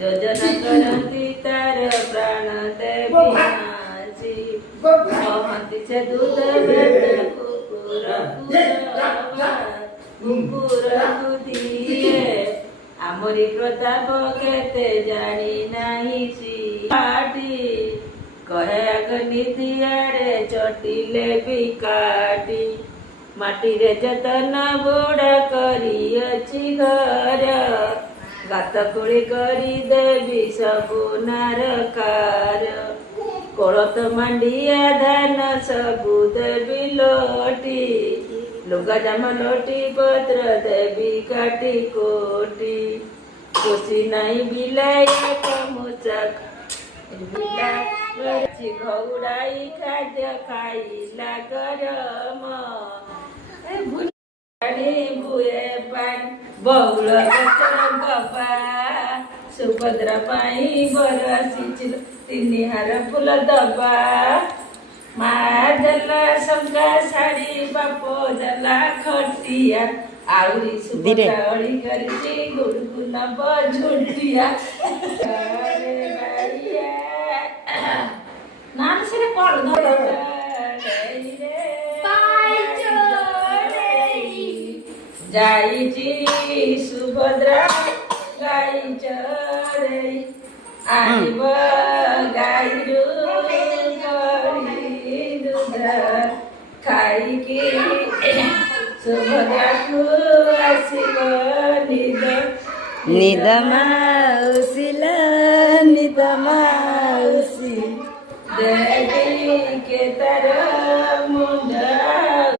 ଯୋଜନା କରନ୍ତି ତାର ପ୍ରାଣ ଦେବୀ ମାଝି କହନ୍ତି ସେ ଦୁଧ ବେଟା କୁକୁରକୁ ଦିଏ ଆମରି ପ୍ରତାପ କେତେ ଜାଣି ନାହିଁ ପାଟି କହେ ଆଗ ନିଧିଆରେ ଚଟିଲେ ବି କାଟି ମାଟିରେ ଯତନ ବୁଡ଼ା କରିଅଛି ଘର ଗାତ ଖୋଳି କରି ଦେବି ସବୁ ନାରକାର କୋଳଥ ମାଣ୍ଡିଆ ଧାନ ସବୁ ଦେବି ଲୋଟି ଲୁଗା ଜାମା ଲୋଟି ପତ୍ର ଦେବି କାଟି କୋଟି ଖୁସି ନାହିଁ ବିଲାଇ କମୁଚା ବିଲାଇ ଘଉଡ଼ାଇ ଖାଦ୍ୟ ଖାଇଲା ଗରମ ବୁଏ ପାଣି ବଉଳ ଗପା ସୁଭଦ୍ରା ପାଇଁ ବର ଆସିছিল 3 ହାର ଫୁଲ ଦବା ମା ଦେଲା ଶଙ୍କା ଶାଢ଼ୀ ବାପ ଦେଲା ଖଟିଆ ଆହୁରି ସୁଭଦ୍ରା ଅଳି କରିଛି ଗୁଡ଼କୁ ନବ ଝୁଣ୍ଟିଆ ନା ସେଟା କଣ ଯାଇଛି ସୁଭଦ୍ରା ଗାଈ ଚରେଇ ଆଣିବ ଗାଈରୁ ଦୁଧ ଖାଇକି ସୁଭଦ୍ରାକୁ ଆସିବ ନିଦ ମାଉସୀ ଦେବି